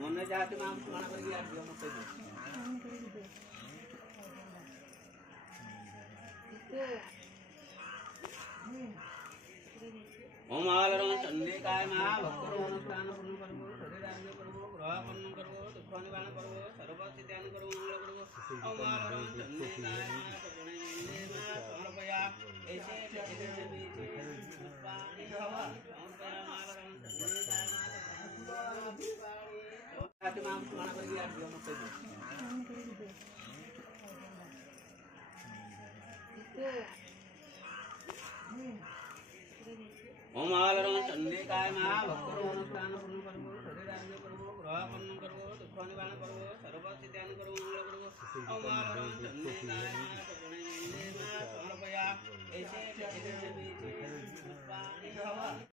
मन जाके मां सुना कर यार दियो मत दे ओम आलरम चंडिकाय मा भक्तरो अनुष्ठान पूर्ण करबो शरीर आरोग्य करबो ग्रह कर्म करबो दुख निवारण करबो सर्व सिद्धान करबो मंगल करबो ओम आलरम चंडिकाय मा सगुणे मंदिर मा समर्पया ऐसे बीचे पानी हवा समर्पया आलरम चंडिकाय मा जाके मां सुना कर यार दियो मत दे ओम आलरम चंडिकाय मा भक्तरो अनुष्ठान पूर्ण करबो शरीर आरोग्य करबो ग्रह कर्म करबो दुख निवारण करबो सर्व सिद्धान करबो मंगल करबो ओम आलरम चंडिकाय मा सगुणे मंदिर मा समर्पया ऐसे बीचे